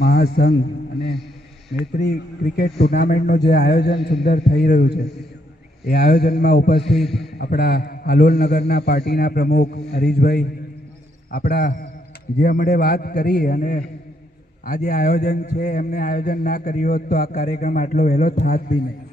મહાસંઘ અને મૈત્રી ક્રિકેટ ટુર્નામેન્ટનું જે આયોજન સુંદર થઈ રહ્યું છે. એ આયોજનમાં ઉપસ્થિત આપણા હાલોલ નગરના પાર્ટીના પ્રમુખ હરીશભાઈ. આપણા જે હમણે વાત કરી અને આ જે આયોજન છે, એમને આયોજન ના કર્યું હોત તો આ કાર્યક્રમ આટલો વહેલો થાત બી નહીં.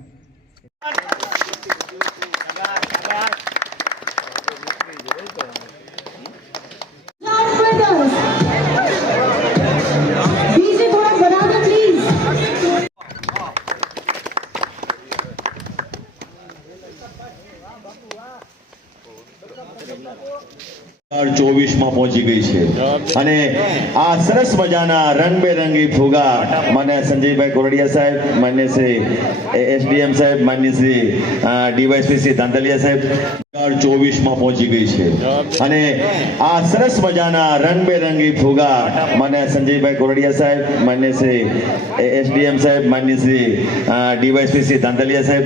ચોવીસમાં પહોંચી ગઈ છે. અને આ સરસ મજાના રંગબેરંગી ફુગા માન્ય સંજયભાઈ કોરડિયા સાહેબ, માન્ય શ્રી એસડીએમ સાહેબ, માન્ય છે. અને આ સંજયભાઈ કોરડિયા સાહેબ, માન્ય શ્રી એસડીએમ સાહેબ, માન્ય શ્રી ડીવાયસપી શ્રી ધાંધલિયા સાહેબ